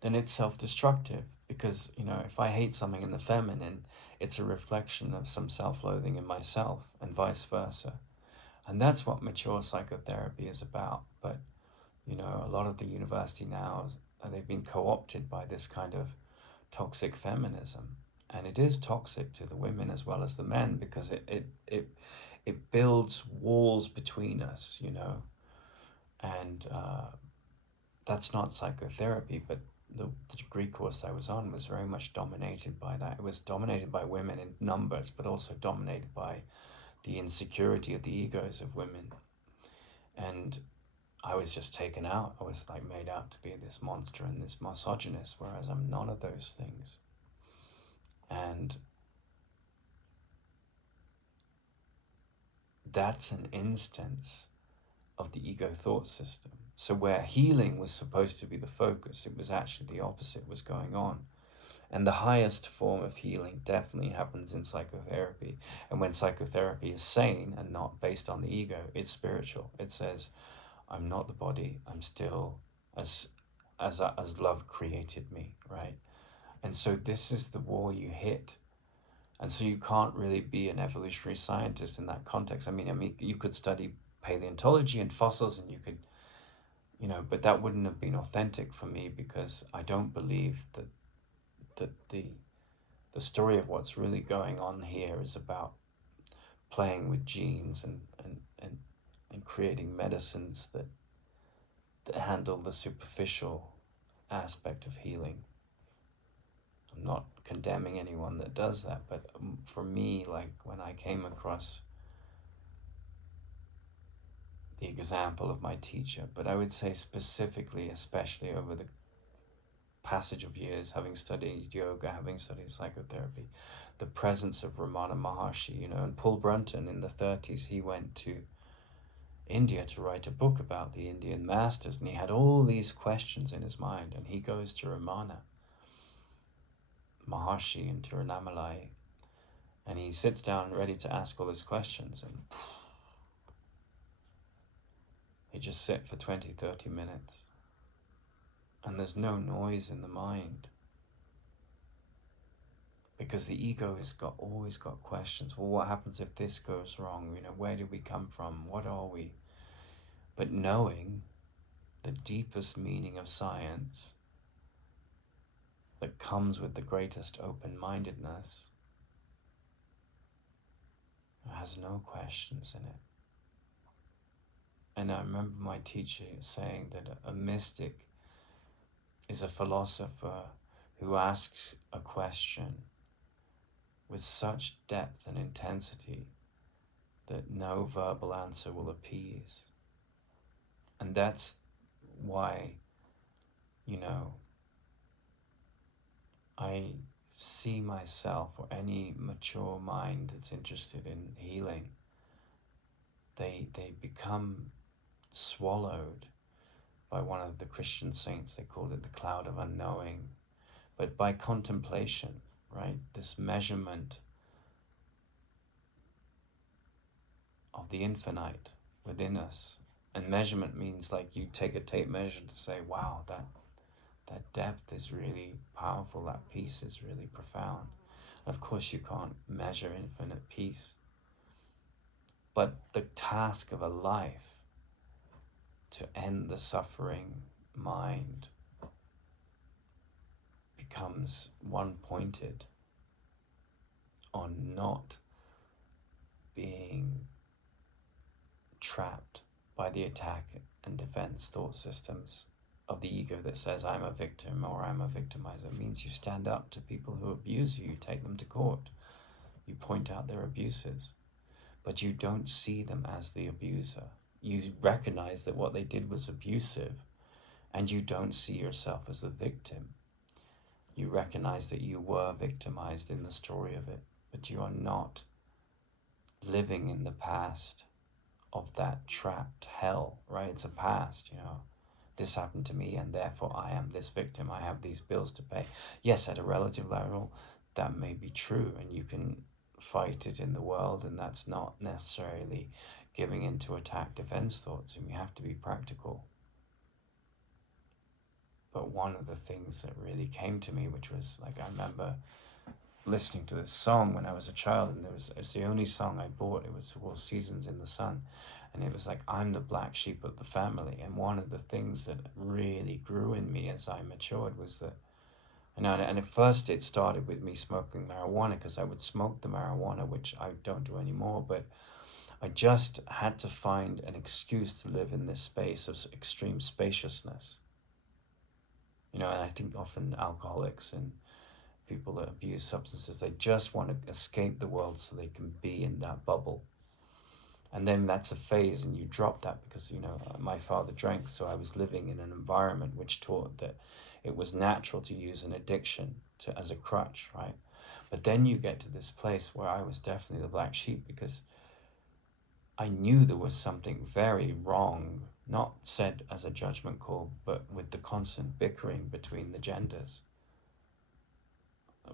then it's self-destructive, because if I hate something in the feminine, it's a reflection of some self-loathing in myself, and vice versa. And that's what mature psychotherapy is about. But a lot of the university now, they've been co-opted by this kind of toxic feminism, and it is toxic to the women as well as the men, because it builds walls between us, and that's not psychotherapy. But the degree course I was on was very much dominated by that. It was dominated by women in numbers, but also dominated by the insecurity of the egos of women. And I was just taken out. I was like made out to be this monster and this misogynist, whereas I'm none of those things. And that's an instance of the ego thought system. So where healing was supposed to be the focus, it was actually the opposite was going on. And the highest form of healing definitely happens in psychotherapy. And when psychotherapy is sane and not based on the ego, it's spiritual. It says, I'm not the body, I'm still as love created me, right? And so this is the wall you hit. And so you can't really be an evolutionary scientist in that context. I mean, you could study paleontology and fossils, and you could, but that wouldn't have been authentic for me, because I don't believe that the story of what's really going on here is about playing with genes and creating medicines that handle the superficial aspect of healing. I'm not condemning anyone that does that, but for me, like when I came across the example of my teacher, but I would say specifically, especially over the passage of years, having studied yoga, having studied psychotherapy, the presence of Ramana Maharshi, and Paul Brunton in the 30s, he went to India to write a book about the Indian masters, and he had all these questions in his mind, and he goes to Ramana Maharshi in Tirunamalai, and he sits down ready to ask all his questions, and he just sit for 20-30 minutes, and there's no noise in the mind, because the ego has always got questions. Well, what happens if this goes wrong? Where did we come from? What are we? But knowing the deepest meaning of science that comes with the greatest open-mindedness has no questions in it. And I remember my teacher saying that a mystic is a philosopher who asks a question with such depth and intensity that no verbal answer will appease. And that's why, I see myself, or any mature mind that's interested in healing, they become swallowed by one of the Christian saints. They called it the cloud of unknowing. But by contemplation, right, this measurement of the infinite within us. And measurement means like you take a tape measure to say, wow, that depth is really powerful, that peace is really profound. Of course you can't measure infinite peace, but the task of a life to end the suffering mind becomes one pointed on not being trapped by the attack and defense thought systems of the ego that says I'm a victim or I'm a victimizer. It means you stand up to people who abuse you, you take them to court, you point out their abuses, but you don't see them as the abuser. You recognize that what they did was abusive, and you don't see yourself as the victim. You recognize that you were victimized in the story of it, but you are not living in the past of that trapped hell, right? It's a past, This happened to me, and therefore I am this victim. I have these bills to pay. Yes, at a relative level, that may be true, and you can fight it in the world, and that's not necessarily giving into attack defense thoughts, and you have to be practical. But one of the things that really came to me, which was like, I remember listening to this song when I was a child, and it's the only song I bought. It was All Seasons in the Sun, and it was like, I'm the black sheep of the family. And one of the things that really grew in me as I matured was that, and at first it started with me smoking marijuana, because I would smoke the marijuana, which I don't do anymore, but I just had to find an excuse to live in this space of extreme spaciousness. And I think often alcoholics and people that abuse substances, they just want to escape the world so they can be in that bubble. And then that's a phase, and you drop that because, my father drank, so I was living in an environment which taught that it was natural to use an addiction as a crutch, right? But then you get to this place where I was definitely the black sheep, because I knew there was something very wrong, not said as a judgment call, but with the constant bickering between the genders,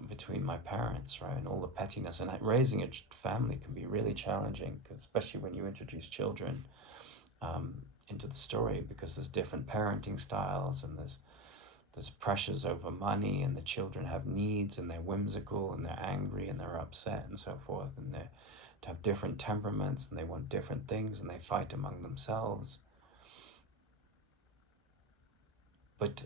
between my parents, right, and all the pettiness. And raising a family can be really challenging, especially when you introduce children into the story, because there's different parenting styles, and there's pressures over money, and the children have needs, and they're whimsical, and they're angry, and they're upset, and so forth, and they have different temperaments, and they want different things, and they fight among themselves. But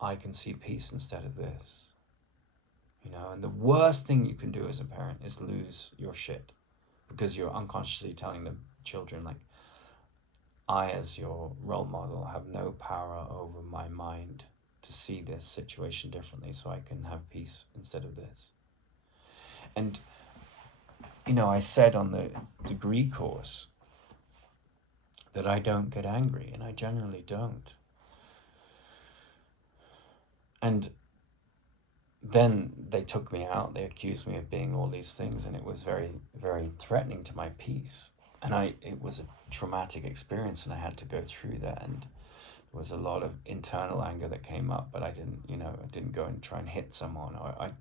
I can see peace instead of this, and the worst thing you can do as a parent is lose your shit, because you're unconsciously telling the children, like, I, as your role model, have no power over my mind to see this situation differently, so I can have peace instead of this. And I said on the degree course that I don't get angry, and I generally don't. And then they took me out, they accused me of being all these things, and it was very, very threatening to my peace. And it was a traumatic experience, and I had to go through that, and there was a lot of internal anger that came up, but I didn't go and try and hit someone.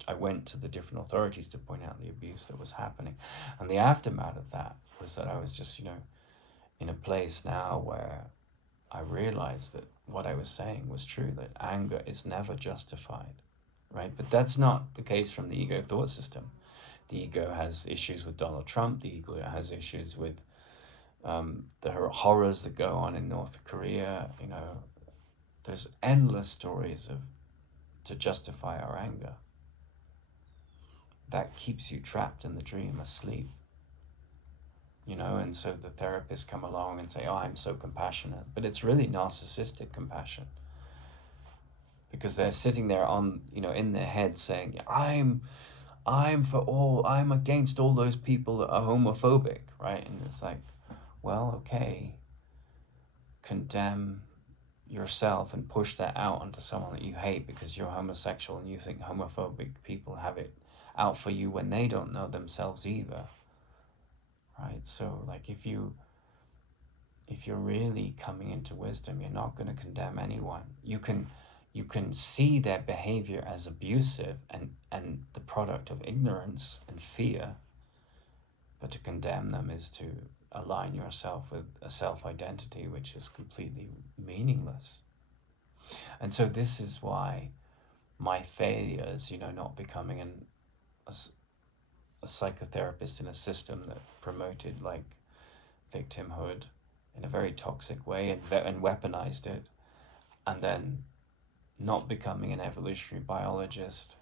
I went to the different authorities to point out the abuse that was happening. And the aftermath of that was that I was just, in a place now where I realized that what I was saying was true, that anger is never justified, right? But that's not the case from the ego thought system. The ego has issues with Donald Trump. The ego has issues with the horrors that go on in North Korea. There's endless stories to justify our anger. That keeps you trapped in the dream, asleep. And so the therapists come along and say, oh, I'm so compassionate. But it's really narcissistic compassion. Because they're sitting there in their head saying, I'm against all those people that are homophobic, right? And it's like, well, okay, condemn yourself and push that out onto someone that you hate because you're homosexual and you think homophobic people have it out for you when they don't know themselves either, right? So like if you're really coming into wisdom, you're not going to condemn anyone. You can see their behavior as abusive and the product of ignorance and fear, but to condemn them is to align yourself with a self-identity which is completely meaningless. And so this is why my failures, not becoming a psychotherapist in a system that promoted like victimhood in a very toxic way and weaponized it, and then not becoming an evolutionary biologist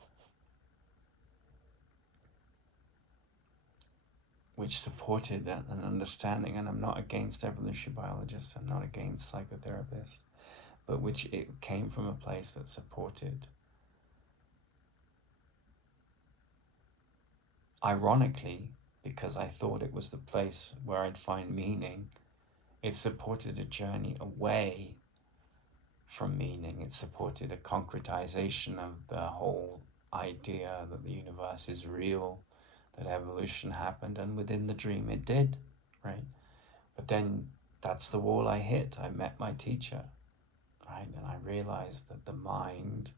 which supported an understanding. And I'm not against evolutionary biologists, I'm not against psychotherapists, but which it came from a place that supported, ironically, because I thought it was the place where I'd find meaning, it supported a journey away from meaning. It supported a concretization of the whole idea that the universe is real, that evolution happened, and within the dream it did, right? But then that's the wall I hit. I met my teacher, right? And I realized that the mind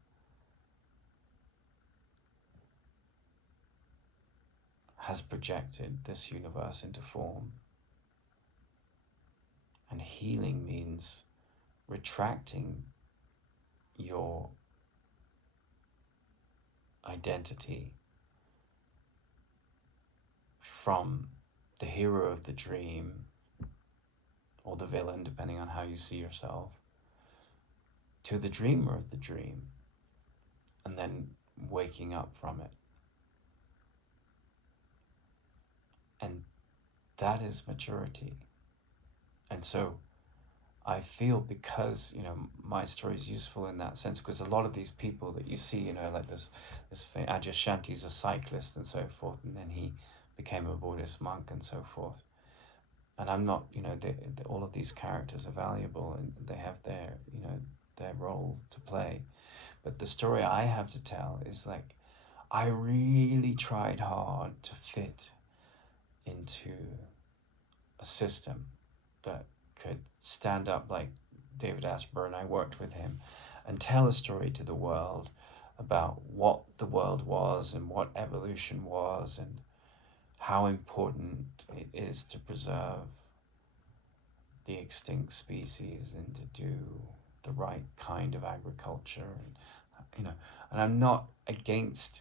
has projected this universe into form. And healing means retracting your identity from the hero of the dream, or the villain, depending on how you see yourself, to the dreamer of the dream, and then waking up from it. And that is maturity. And so I feel, because, my story is useful in that sense, because a lot of these people that you see, like this Adyashanti's a cyclist and so forth, and then he became a Buddhist monk and so forth. And I'm not, all of these characters are valuable and they have their role to play. But the story I have to tell is like, I really tried hard to fit into a system that could stand up like David Attenborough, and I worked with him, and tell a story to the world about what the world was and what evolution was and how important it is to preserve the extinct species and to do the right kind of agriculture, and I'm not against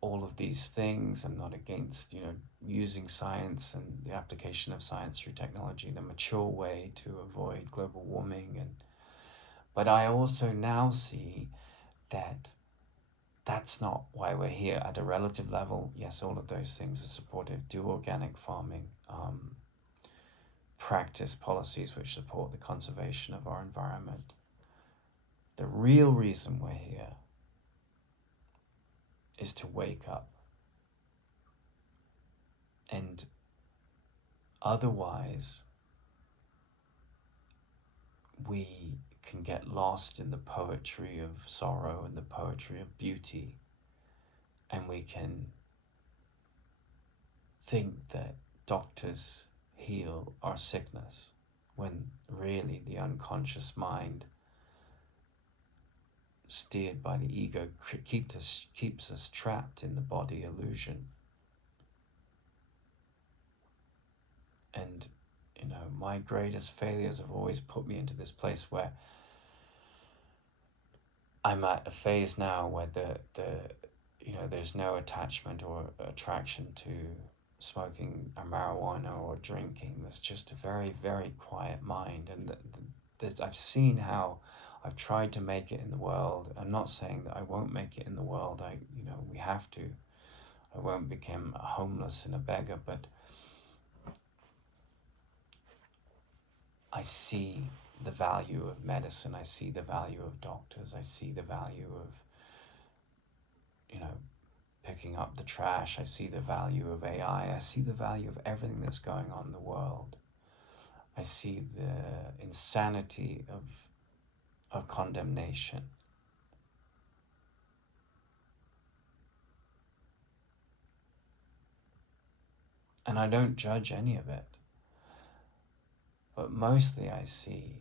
all of these things. I'm not against, using science and the application of science through technology in a mature way to avoid global warming. But I also now see that that's not why we're here. At a relative level, yes, all of those things are supportive. Do organic farming, practice policies which support the conservation of our environment. The real reason we're here is to wake up. And otherwise, we can get lost in the poetry of sorrow and the poetry of beauty, and we can think that doctors heal our sickness, when really the unconscious mind, steered by the ego, keeps us trapped in the body illusion. And my greatest failures have always put me into this place where I'm at a phase now where there's no attachment or attraction to smoking a marijuana or drinking. There's just a very, very quiet mind. And I've seen how I've tried to make it in the world. I'm not saying that I won't make it in the world. We have to. I won't become a homeless and a beggar, but I see the value of medicine. I see the value of doctors. I see the value of, picking up the trash. I see the value of AI. I see the value of everything that's going on in the world. I see the insanity of condemnation. And I don't judge any of it. But mostly I see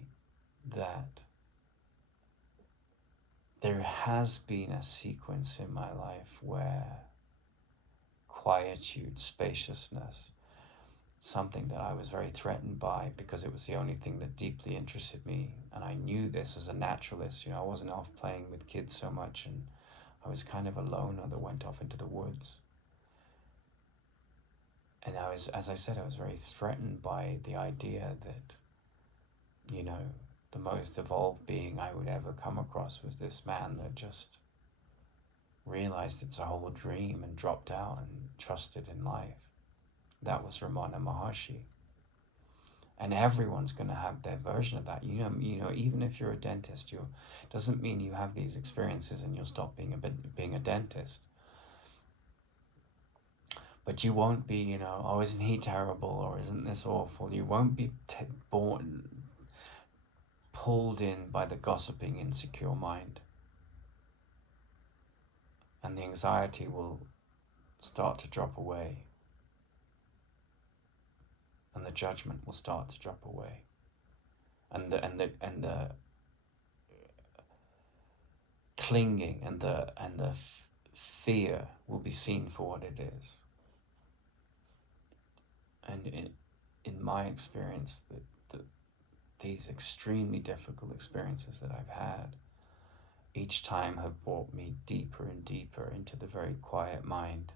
that there has been a sequence in my life where quietude, spaciousness, something that I was very threatened by because it was the only thing that deeply interested me. And I knew this as a naturalist. I wasn't off playing with kids so much, and I was kind of a loner that went off into the woods. And as I said, I was very threatened by the idea that, the most evolved being I would ever come across was this man that just realized it's a whole dream and dropped out and trusted in life. That was Ramana Maharshi. And everyone's going to have their version of that. Even if you're a dentist, you doesn't mean you have these experiences and you'll stop being a dentist. But you won't be, oh, isn't he terrible, or isn't this awful? You won't be pulled in by the gossiping, insecure mind. And the anxiety will start to drop away. And the judgment will start to drop away. And the clinging and the fear will be seen for what it is. And in my experience, these extremely difficult experiences that I've had each time have brought me deeper and deeper into the very quiet mind.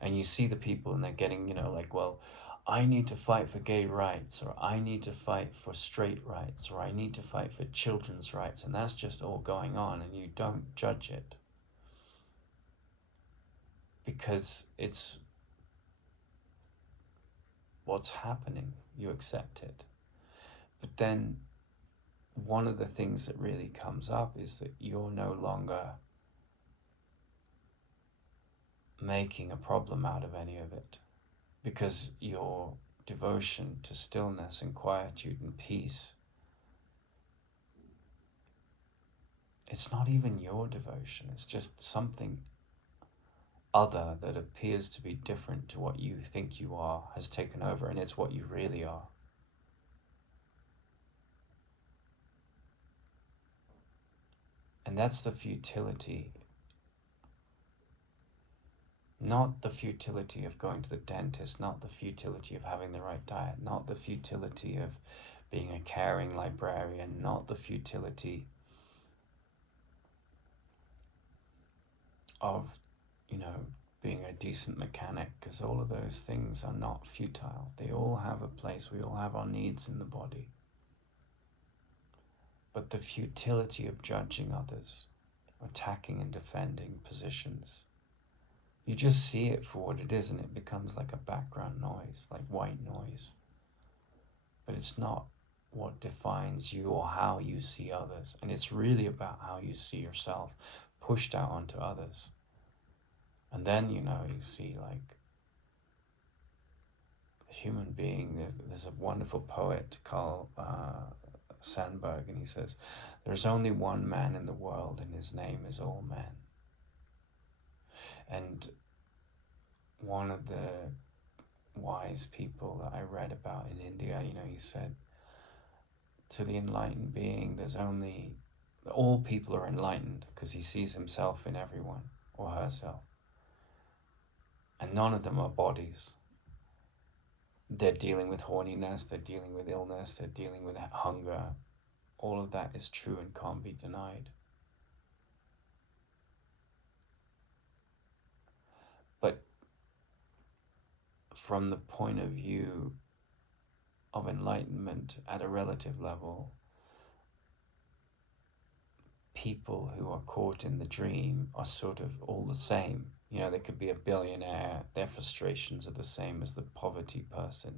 And you see the people and they're getting, well, I need to fight for gay rights, or I need to fight for straight rights, or I need to fight for children's rights, and that's just all going on, and you don't judge it. Because it's what's happening, you accept it. But then one of the things that really comes up is that you're no longer making a problem out of any of it, because your devotion to stillness and quietude and peace, it's not even your devotion, it's just something other that appears to be different to what you think you are has taken over, and it's what you really are. And that's the futility. Not the futility of going to the dentist, not the futility of having the right diet, not the futility of being a caring librarian, not the futility of, being a decent mechanic, because all of those things are not futile. They all have a place. We all have our needs in the body. But the futility of judging others, attacking and defending positions, you just see it for what it is, and it becomes like a background noise, like white noise. But it's not what defines you or how you see others. And it's really about how you see yourself pushed out onto others. And then, you see like a human being. There's a wonderful poet, Carl Sandburg, and he says, there's only one man in the world, and his name is all men. And one of the wise people that I read about in India, he said, to the enlightened being, all people are enlightened because he sees himself in everyone or herself. And none of them are bodies. They're dealing with horniness, they're dealing with illness, they're dealing with hunger. All of that is true and can't be denied. But from the point of view of enlightenment at a relative level, people who are caught in the dream are sort of all the same. They could be a billionaire, their frustrations are the same as the poverty person,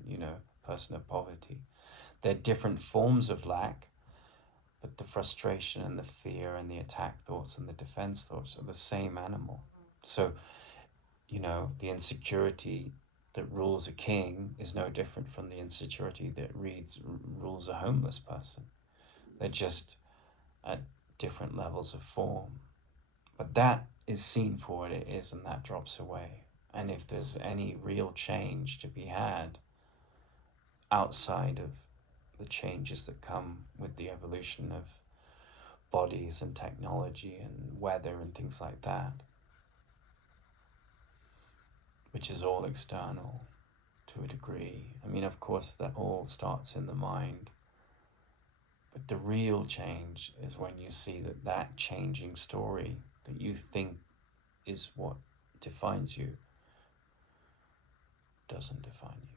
person of poverty. They're different forms of lack, but the frustration and the fear and the attack thoughts and the defense thoughts are the same animal. So, the insecurity that rules a king is no different from the insecurity that rules a homeless person. They're just at different levels of form. But that is seen for what it is, and that drops away. And if there's any real change to be had outside of the changes that come with the evolution of bodies and technology and weather and things like that, which is all external to a degree. I mean, of course, that all starts in the mind. But the real change is when you see that changing story that you think is what defines you doesn't define you.